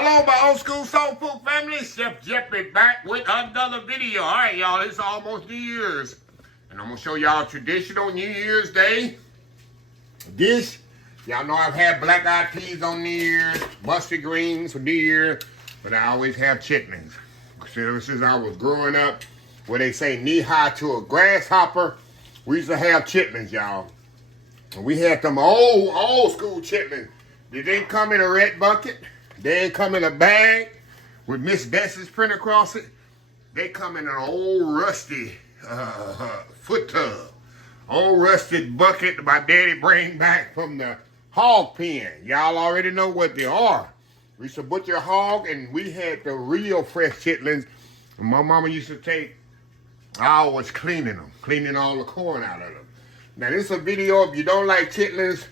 Hello, my old school soul food family. Chef Jeff is back with another video. All right, y'all, it's almost New Year's. And I'm going to show y'all a traditional New Year's Day dish. Y'all know I've had black eyed peas on New Year's, mustard greens for New Year, but I always have chitlins. Since I was growing up, where they say knee high to a grasshopper, we used to have chitlins, y'all. And we had them old school chitlins. They didn't come in a red bucket. They ain't come in a bag with Miss Bessie's print across it. They come in an old rusty foot tub. Old rusted bucket my daddy bring back from the hog pen. Y'all already know what they are. We used to butcher a hog, and we had the real fresh chitlins. And my mama used to take hours cleaning them, cleaning all the corn out of them. Now this is a video. If you don't like chitlins,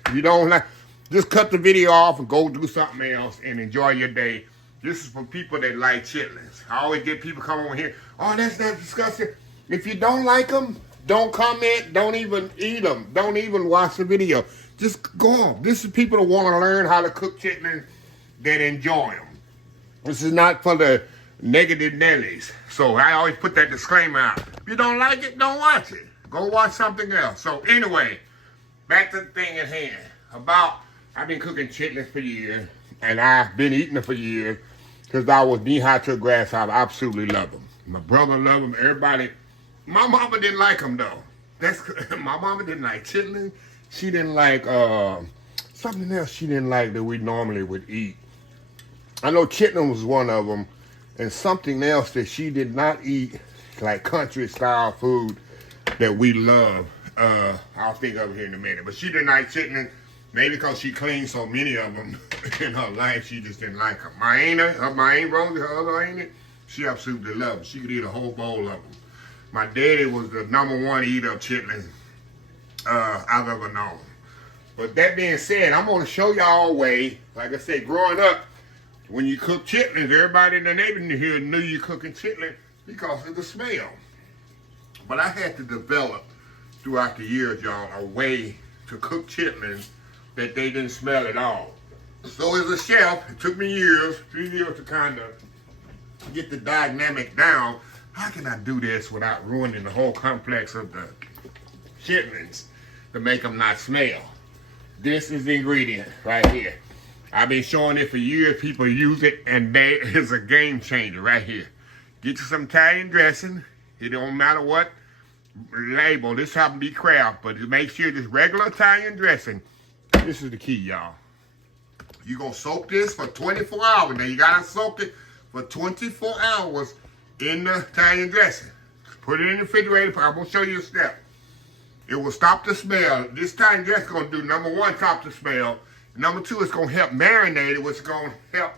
just cut the video off and go do something else and enjoy your day. This is for people that like chitlins. I always get people come over here, oh, that's not disgusting. If you don't like them, don't comment, don't even eat them, don't even watch the video. Just go on. This is people that want to learn how to cook chitlins that enjoy them. This is not for the negative Nellies. So I always put that disclaimer out. If you don't like it, don't watch it. Go watch something else. So anyway, back to the thing at hand. I've been cooking chitlins for years, and I've been eating them for years because I was knee-high to a grasshopper. I absolutely love them. My brother loved them. Everybody. My mama didn't like them, though. My mama didn't like chitlins. She didn't like something else she didn't like that we normally would eat. I know chitlins was one of them, and something else that she did not eat, like country-style food that we love. I'll think of it here in a minute. But she didn't like chitlins. Maybe because she cleaned so many of them in her life, she just didn't like them. Marinate, Rosie, her other ain't, she absolutely loved them. She could eat a whole bowl of them. My daddy was the #1 eater of chitlins I've ever known. But that being said, I'm going to show y'all a way. Like I said, growing up, when you cook chitlins, everybody in the neighborhood here knew you cooking chitlins because of the smell. But I had to develop throughout the years, y'all, a way to cook chitlins that they didn't smell at all. So as a chef, it took me 3 years to kind of get the dynamic down. How can I do this without ruining the whole complex of the chitlins to make them not smell? This is the ingredient right here. I've been showing it for years. People use it, and it's a game changer right here. Get you some Italian dressing. It don't matter what label. This happens to be Kraft, but make sure this regular Italian dressing. This is the key, y'all. You're going to soak this for 24 hours. Now, you got to soak it for 24 hours in the Italian dressing. Put it in the refrigerator. I'm going to show you a step. It will stop the smell. This Italian dressing is going to do, #1, stop the smell. #2, it's going to help marinate it, which is going to help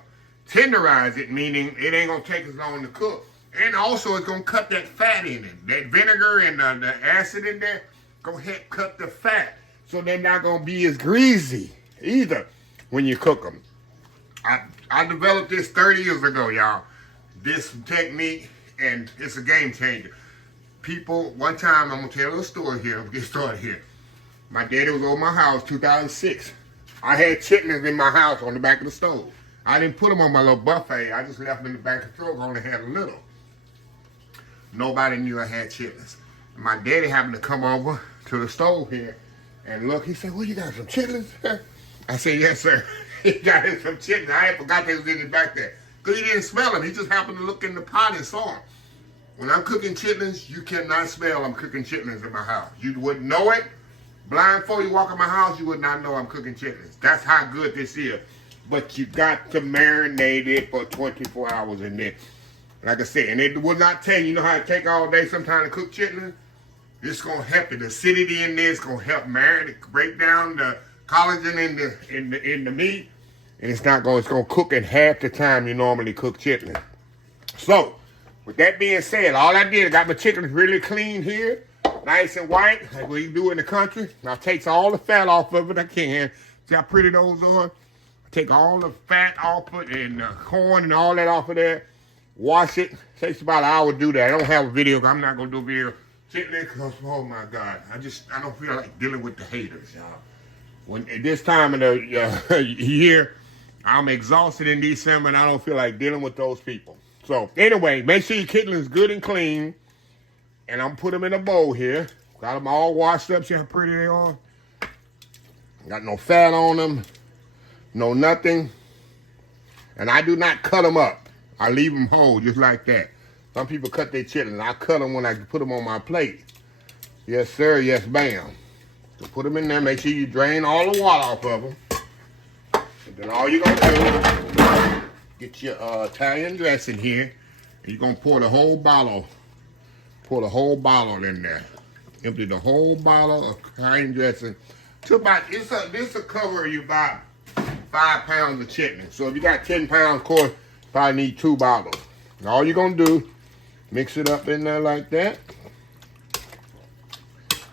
tenderize it, meaning it ain't going to take as long to cook. And also, it's going to cut that fat in it. That vinegar and the acid in there going to help cut the fat. So they're not going to be as greasy either when you cook them. I developed this 30 years ago, y'all. This technique, and it's a game changer. People, one time, I'm going to tell you a story here. Get started here. My daddy was over my house, 2006. I had chitlins in my house on the back of the stove. I didn't put them on my little buffet. I just left them in the back of the stove. I only had a little. Nobody knew I had chitlins. My daddy happened to come over to the stove here and look. He said, well, you got some chitlins? I said, yes, sir. He got some chitlins. I forgot they was in the back there. Because he didn't smell them. He just happened to look in the pot and saw them. When I'm cooking chitlins, you cannot smell I'm cooking chitlins in my house. You wouldn't know it. Blindfold, you walk in my house, you would not know I'm cooking chitlins. That's how good this is. But you got to marinate it for 24 hours in there. Like I said, and it will not tell you know how it take all day sometimes to cook chitlins? It's going to help it. The acidity in there is going to help marinate, break down the collagen in the meat. And it's going to cook in half the time you normally cook chitlins. So, with that being said, all I did, I got my chitlins really clean here. Nice and white, like we do in the country. I take all the fat off of it I can. See how pretty those are? I take all the fat off it and corn and all that off of there. Wash it. Takes about an hour to do that. I don't have a video. I'm not going to do a video. Chitlins, because, oh my God. I don't feel like dealing with the haters, y'all. When at this time of the year, I'm exhausted in December, and I don't feel like dealing with those people. So anyway, make sure your chitlins good and clean. And I'm put them in a bowl here. Got them all washed up. See how pretty they are? Got no fat on them. No nothing. And I do not cut them up. I leave them whole just like that. Some people cut their chitlins. I cut them when I put them on my plate. Yes, sir. Yes, ma'am. So put them in there. Make sure you drain all the water off of them. And then all you're going to do, get your Italian dressing here. And you're going to pour the whole bottle. Pour the whole bottle in there. Empty the whole bottle of Italian dressing. To about, this will cover you about 5 pounds of chitlins. So if you got 10 pounds, of course, probably need 2 bottles. And all you're going to do, mix it up in there like that.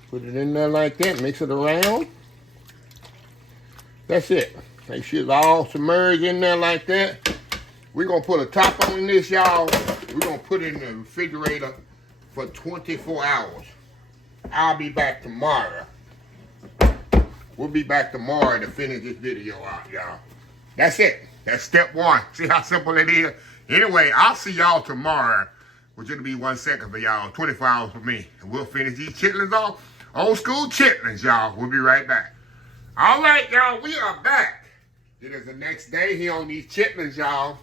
Put it in there like that. Mix it around. That's it. Make sure it's all submerged in there like that. We're going to put a top on this, y'all. We're going to put it in the refrigerator for 24 hours. I'll be back tomorrow. We'll be back tomorrow to finish this video out, y'all. That's it. That's step 1. See how simple it is? Anyway, I'll see y'all tomorrow, which will be 1 second for y'all, 24 hours for me. And we'll finish these chitlins off. Old school chitlins, y'all. We'll be right back. All right, y'all, we are back. It is the next day here on these chitlins, y'all.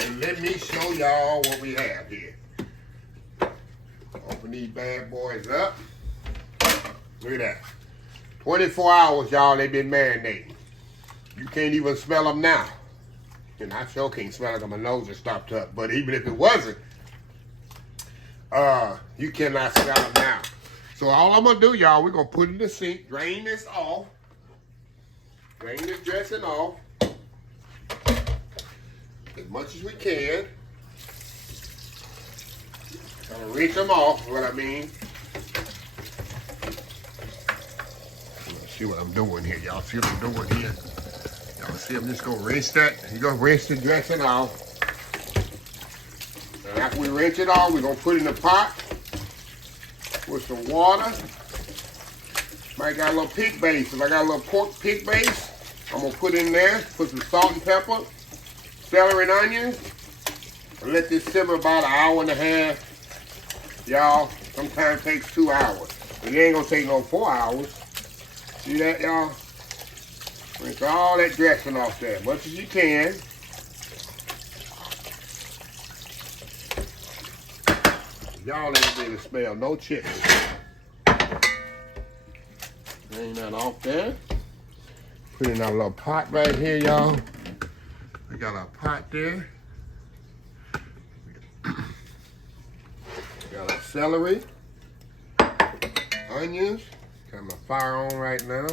And let me show y'all what we have here. Open these bad boys up. Look at that. 24 hours, y'all, they've been marinating. You can't even smell them now. And I sure can't smell it because my nose is stopped up. But even if it wasn't, you cannot smell them now. So all I'm going to do, y'all, we're going to put it in the sink, drain this off. Drain this dressing off. As much as we can. Trying to rinse them off, is what I mean. See what I'm doing here. Y'all see what I'm doing here? Y'all see I'm just going to rinse that. You're going to rinse the dressing off. And after we rinse it off, we're going to put it in the pot with some water. Might got a little pig base. If I got a little pork pig base, I'm going to put in there. Put some salt and pepper, celery and onions. And let this simmer about an hour and a half. Y'all, sometimes it takes 2 hours. It ain't going to take no 4 hours. See that, y'all? Rinse all that dressing off there as much as you can. Y'all ain't be able to smell no chicken. Drain that off there. Put in our little pot right here, y'all. We got our pot there. Got our celery, onions. Got my fire on right now.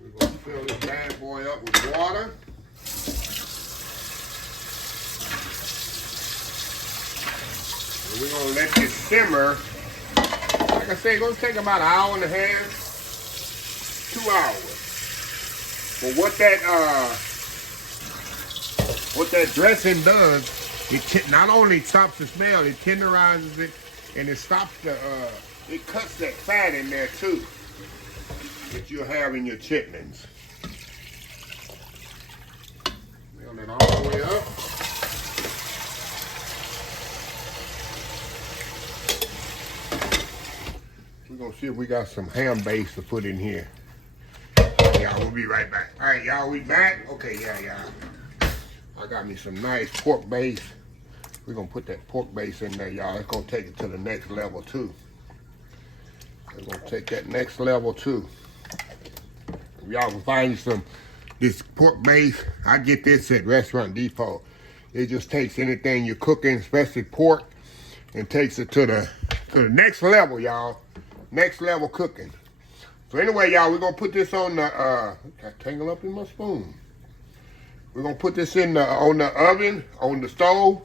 We're going to fill this bad boy up with water. And we're going to let this simmer. Like I said, it's going to take about an hour and a half, 2 hours. But what that dressing does, it not only stops the smell, it tenderizes it, and it stops it cuts that fat in there too that you'll have in your chitlins. Melt it all the way up. We're gonna see if we got some ham base to put in here. Y'all, we'll be right back. All right, y'all, we back? Okay, yeah. I got me some nice pork base. We're going to put that pork base in there, y'all. It's going to take it to the next level, too. We're going to take that next level, too. Y'all can find you this pork base. I get this at Restaurant Depot. It just takes anything you're cooking, especially pork, and takes it to the next level, y'all. Next level cooking. So anyway, y'all, we're going to put this on the, got tangled up in my spoon. We're going to put this on the oven, on the stove,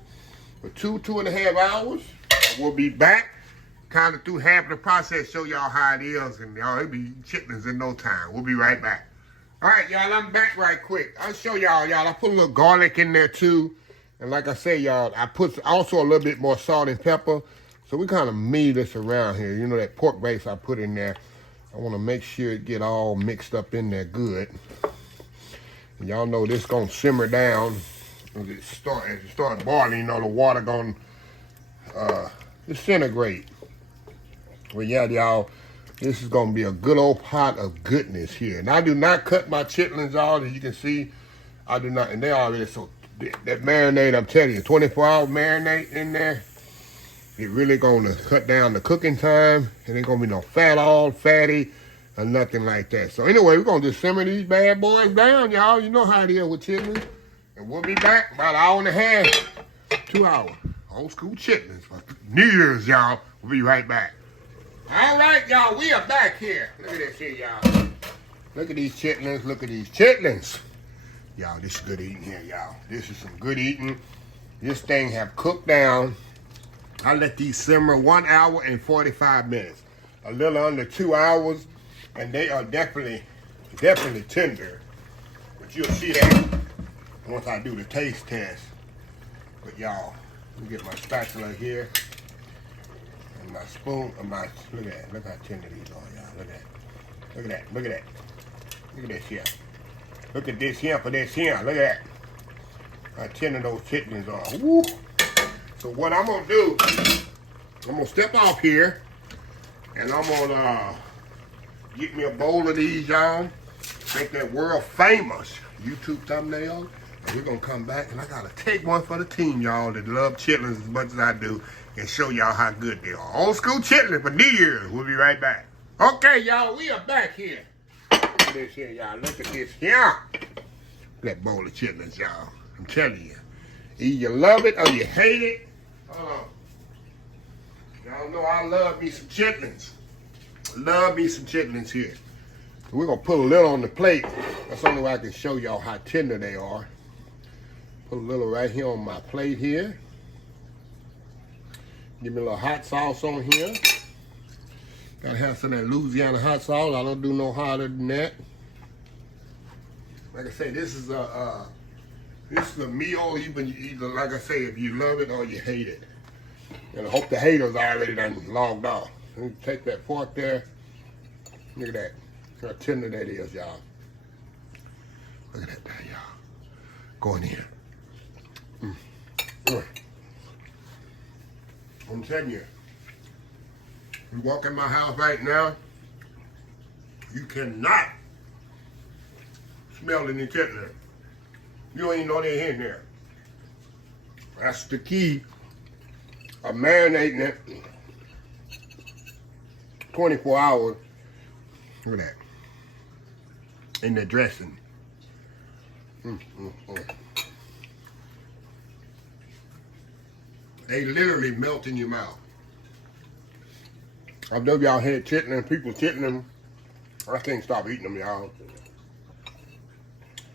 for 2.5 hours. We'll be back, kind of through half of the process, show y'all how it is, and y'all, it'll be chitlins in no time. We'll be right back. All right, y'all, I'm back right quick. I'll show y'all, I put a little garlic in there, too. And like I say, y'all, I put also a little bit more salt and pepper. So we kind of meet this around here. You know, that pork base I put in there. I want to make sure it get all mixed up in there good. Y'all know this gonna simmer down as it start boiling. You know the water gonna disintegrate. Well, yeah, y'all, this is gonna be a good old pot of goodness here. And I do not cut my chitlins out, as you can see. I do not, and they already so that marinade. I'm telling you, 24-hour marinade in there. It really gonna cut down the cooking time, and ain't gonna be no fat, all fatty, or nothing like that. So anyway, we're gonna just simmer these bad boys down, y'all. You know how it is with chitlins. And we'll be back about an hour and a half, 2 hours. Old school chitlins for New Year's, y'all. We'll be right back. All right, y'all, we are back here. Look at this here, y'all. Look at these chitlins. Look at these chitlins. Y'all, this is good eating here, y'all. This is some good eating. This thing have cooked down. I let these simmer 1 hour and 45 minutes. A little under 2 hours, and they are definitely tender. But you'll see that once I do the taste test. But y'all, let me get my spatula here. And my spoon, look at that. Look how tender these are, y'all. Look at that. Look at that. Look at that. Look at this here. Look at this here for this here. Look at that. How tender those chitlins are. Woo! So what I'm gonna do, I'm gonna step off here, and I'm gonna get me a bowl of these, y'all. Make that world famous YouTube thumbnail, and we're gonna come back, and I gotta take one for the team, y'all, that love chitlins as much as I do, and show y'all how good they are. Old school chitlins for New Year's. We'll be right back. Okay, y'all, we are back here. Look at this here, y'all. Look at this here. That bowl of chitlins, y'all. I'm telling you. Either you love it or you hate it. Hold on. Y'all know I love me some chitlins. Love me some chitlins here. We're going to put a little on the plate. That's the only way I can show y'all how tender they are. Put a little right here on my plate here. Give me a little hot sauce on here. Gotta have some of that Louisiana hot sauce. I don't do no hotter than that. Like I say, this is a meal, either like I say, if you love it or you hate it. And I hope the haters already done logged off. Let me take that fork there. Look at that. How tender that is, y'all. Look at that there, y'all. Going in. I'm telling you, you walk in my house right now, you cannot smell any chitlin. You don't even know they're in there. That's the key of marinating it 24 hours. Look at that. In the dressing. They literally melt in your mouth. I know y'all had chitlin, people chitlin. I can't stop eating them, y'all.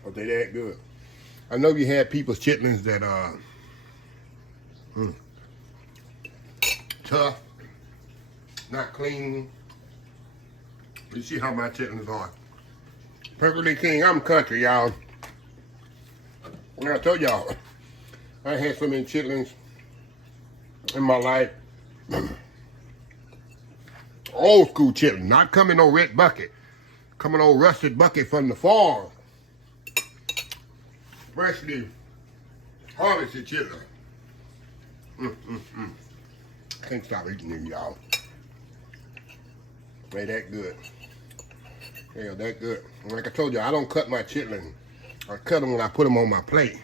But they that good. I know you had people's chitlins that tough, not clean. You see how my chitlins are. Perfectly clean. I'm country, y'all. And I told y'all, I had so many chitlins in my life. Old school chitlin, not coming no red bucket. Coming old rusted bucket from the farm. Freshly harvested chitlin. Can't stop eating them, y'all. They that good. They are that good. And like I told you, I don't cut my chitlin. I cut them when I put them on my plate.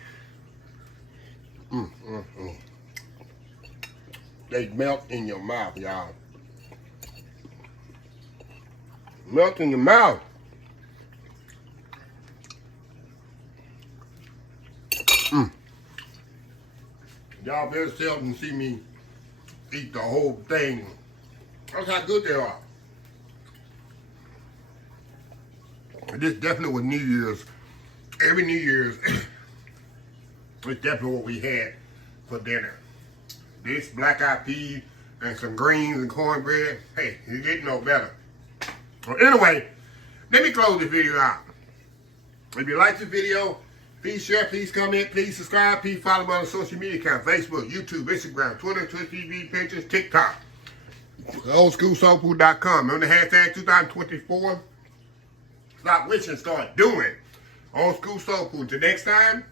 They melt in your mouth, y'all. Melt in your mouth. Y'all very seldom see me eat the whole thing. That's how good they are. This definitely was New Year's. Every New Year's, it's definitely what we had for dinner. This black-eyed peas and some greens and cornbread. Hey, you get no better. Well, anyway, let me close this video out. If you like this video, please share, please comment, please subscribe, please follow me on social media account, Facebook, YouTube, Instagram, Twitter, Twitch TV, Pinterest, TikTok. oldschoolsoulfood.com. Remember the hashtag 2024? Stop wishing, start doing. Old School Soul Food. Till next time,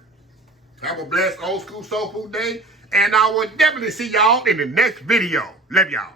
have a blessed Old School Soul Food day. And I will definitely see y'all in the next video. Love y'all.